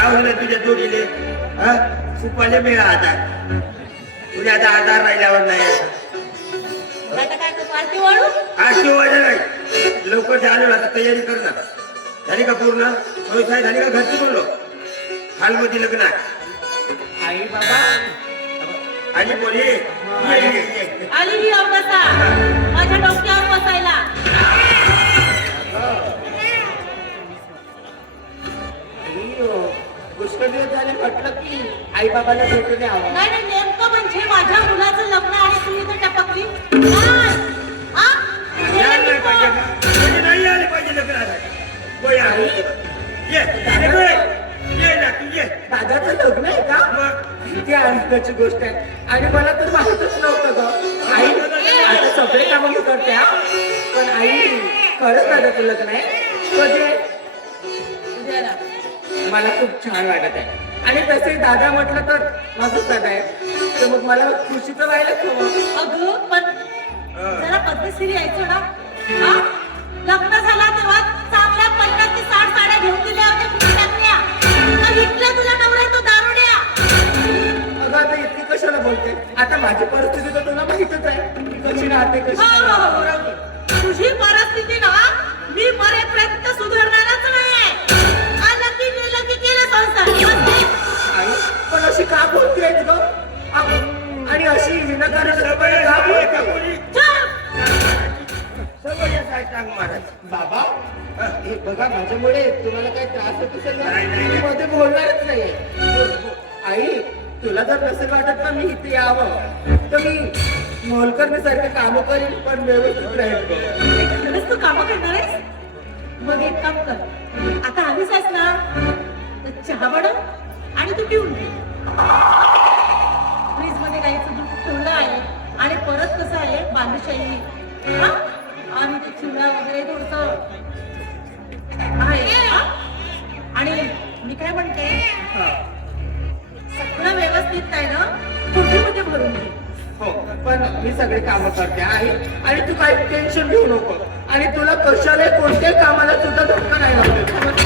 काय होणार तुझ्या जोडीले? सुपाले मिळा आधार, तुझ्या आता आधार राहिल्यावर नाही. आरती वाढलं नाही, लवकर झालं आता तयारी कर ना. झाली का पूर्ण सोय झाली का? घरची बोललो हालमध्ये लग्न आई बाबा आणि बोली आली ही अवस्था माझ्या डोक्यावर बसायला. पुष्कळ दिवस झाले म्हटलं की आई बाबाला भेटून यावं. नाही नाही, नेमकं म्हणजे माझ्या मुलाचं लग्न आहे, तुम्ही तर टपकली. नाही आले पाहिजे लग्नासाठी. दादाचं लग्न आहे का? किती आनंदाची गोष्ट आहे. आणि मला तर माहितच नव्हतं ग. आई आता सगळे कामं मी करते हा. पण आई खरंच दादाचं लग्न आहे. कधी? मला खूप छान वाटत आहे. आणि तसे दादा म्हटलं तर माझं दादा आहे, तर मग मला खुशी तर व्हायलाच हवं. अगं पण जरा पद्धतशीर यायचं ना. लग्न झाला तेव्हा चांगल्या 50 ते 60 साड्या घेऊन दिल्या होत्या, कुठे टाकल्या? विकला तुला नवरा तो दारुड्या. अगं आता इतकी कशाला बोलते? आता माझी परिस्थिती तर तुला माहितच आहे, मी कशी राहते कशी. तुझी परिस्थिती ना मी मरेपर्यंत सुधारणारच नाहीये. आलं की गेलं की केलं संसार. आई पण अशी का बोलतेस ग? आणि अशी विनाकारण का बोलते? बाबा हे बघा, माझ्यामुळे तुम्हाला काही त्रास होत असेल ना, मी मध्ये बोलणारच नाहीये. आई तुला जर नसेल वाटत ना मी इथे यावं, तर मी मोलकरणी सारखे कामं करीन, पण व्यवस्थित राहील. खरंच तू कामं करणार आहेस? मग एक काम कर, आता आलीच आहेस ना तर चहा बनव आणि तू पिऊन घे. फ्रीज मध्ये गाईचं दूध ठेवलं आहे आणि परत कसं आहे बालुशाही आणि ते चिवडा वगैरे थोडस आहे. आणि मी काय म्हणते, सगळं व्यवस्थित आहे ना, कुठे भरून घे. हो पण मी सगळे कामं करते आहे. आणि तू काही टेन्शन घेऊ नको. आणि तुला कशाला कोणत्याही कामाला सुद्धा धक्का नाही लागतो.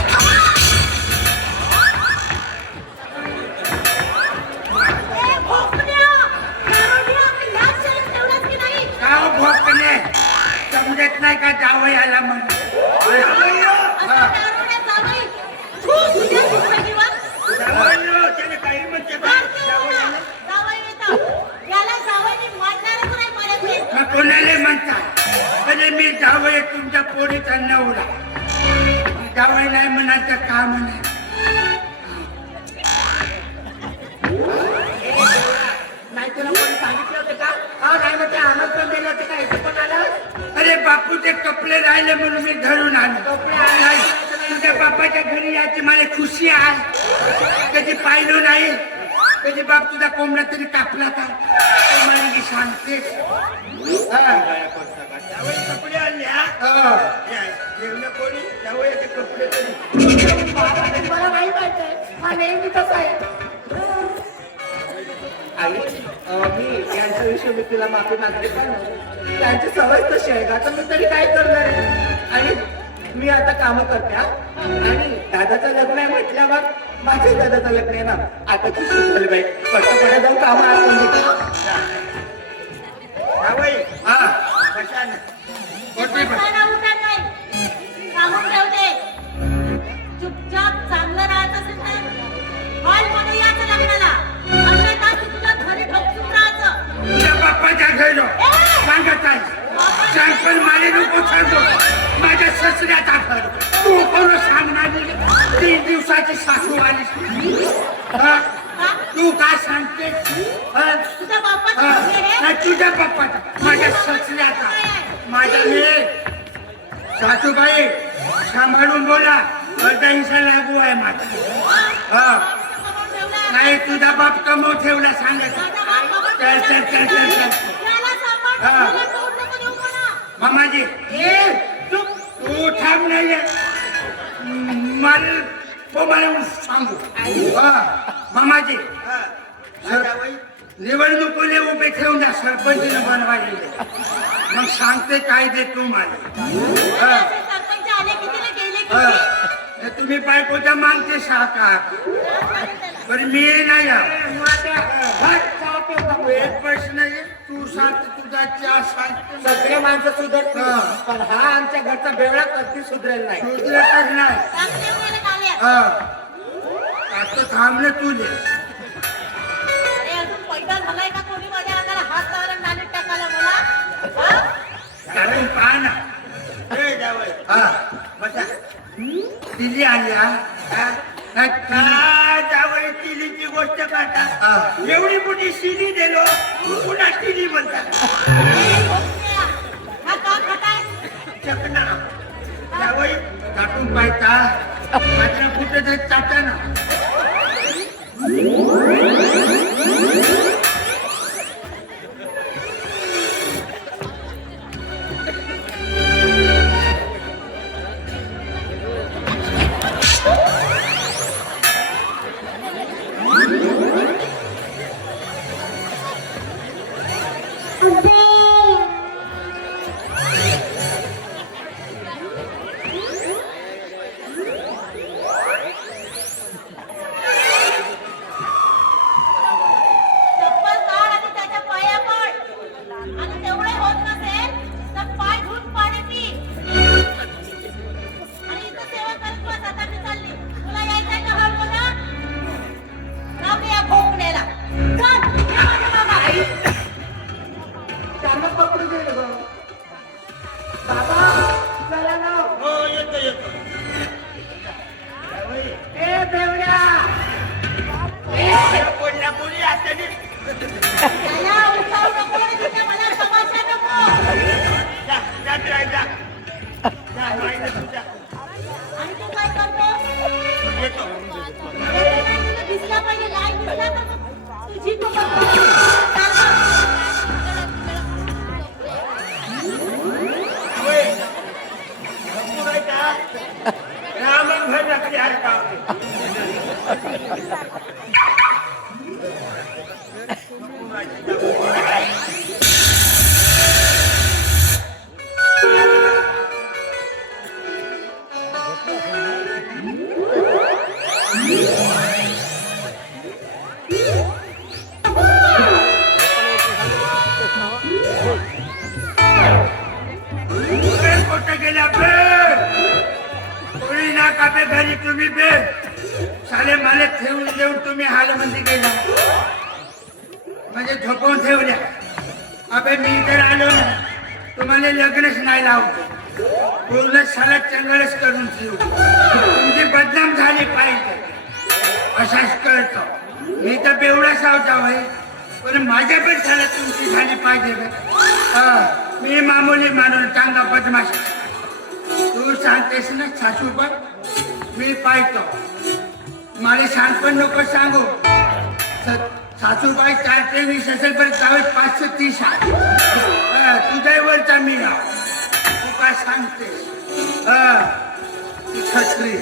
समजत नाही का जावई आला म्हणून? कोणाला म्हणतात? अरे मी जावई तुमच्या पोरीचा नवरा. जावई नाही म्हणायचं का म्हणा? नाही तुला कोणी सांगितलं होतं का? नाही मग ते आमंत्रण दिलं होतं का? इथे पण आलं? अरे बापूचे कपडे राहिले म्हणून मी घरून आलो. कपडे आले तुझ्या बापाच्या घरी यायची मला खुशी आहे. कधी पाहिलं नाही. कधी बाप तुझा कोंबडा तरी कापला का? मला मी सांगते. कपडे आणले जेवण कोणी जावयाचे कपडे तरी. मला नाही माहिती, हा नेहमी तसा आहे. आई मी यांच्याविषयी मी तुला माफी मागते, पण त्यांची सवय तशी आहे का? आता मी तरी काय करणार आहे? आणि मी आता कामं करते. आणि दादाचं लग्न आहे म्हटल्यावर माझ्या दादाचं लग्न आहे ना, आता खुशी झाली बाई. पटकन जाऊन कामं आपण जावई कशाने? चुपचाप चांगलं राहत असेल तर हॉलमध्ये याचं लग्नाला. तुला घरी ढोकून राहायचं. तुझ्या बाप्पाच्या घरी सांगत आहे. सांगपण मारे नको सांगतो. माझ्या ससऱ्याचा घर तू कोण सांगणार? 3 दिवसाची सासू आली. तू काय सांगते? तुझ्या बाप्पा तुझ्या बाप्पाचा, माझ्या ससऱ्याचा. माझ्या सासूबाई सांभाळून बोला. अर्धा लागू आहे माझा. नाही तुझा बाप कमव ठेवला सांगत. चल चल चल चल चल. मामाजी तू थांब नाही मला सांगू. मामाजी निवडणुकीला उभे ठेवून द्या सरपंचीनं बनवायला. मग सांगते काय दे तू मला. तू तुम्ही बायकोच्या मागचे शाखा बरं मी नाही एक प्रश्न आहे तू सांग तुझा चहा सांग सगळे माणसं सुधरतील हा. पण हा आमच्या घरचा बेवडा कधी सुधरेल नाही सुधरतच नाही चांगले वगैरे काढले. आता थांबले तुझे अरे अजून पैदा झालाय का कोणी माझ्या अंगाला हात लावायला नालीत टाकायला मला हा? कारण पाहा ना ए, जावई. हा बसा दिली आली नाही का जावई तिलीची गोष्ट करता हा. एवढी मोठी शिडी दिलो पुन्हा तिली म्हणतात हा का खटाय? चकना जावई टाकून पाहता मात्र कुठे तरी टाका ना चप्पल काढ आणि त्याच्या पाया पड आणि तेवढे होत नसेल तर पाय धुवून पाणी पी आणि इथं सेवा करत बस आता मी चालली तुला यायचंय का हळ बघा जाऊ दे या भोकण्याला चल ये माझ्या मागं. त्यांना पकडू दे रे गं. बाबा चला ना हो येतो येतो जावई, ए बेवड्या या कोणला कोणी असते नी. याला उठाव नको आणि तिथे मला तमाशा नको जा, जा फिरायला जा. जा, माईला तुझ्या. आणि तू काय करतो येतो. तुला दिसला पाहिजे लाईट दिसला तर मग तुझी तू करतो जावई, भरपूर आहे का? रामन घर नकली आहे का? कुठे गेल्या बे कोणी ना कापे घरी तुम्ही बे साले माले ठेवून देऊन तुम्ही हालमध्ये गेला म्हणजे झोपवून ठेवल्या अबे मी तर आलो ना तुम्हाला लग्नच नाही लावतो पूर्ण साला चंगळच करून ठेवू तुमची बदनाम झाली पाहिजे असाच कळतो मी तर बेवडा सावता भाई पण माझ्या पण झालं तुमची झाली पाहिजे बे. मी मामूली मानून चांगला बदमाश तू सांगतेस ना सासूबाई मी पाहतो मला सांगपण नको सांगू सासूबाई 420 असेल पण जावे 530 आहे तुझ्या वरचा मी राव तू काय सांगतेस ती खत्री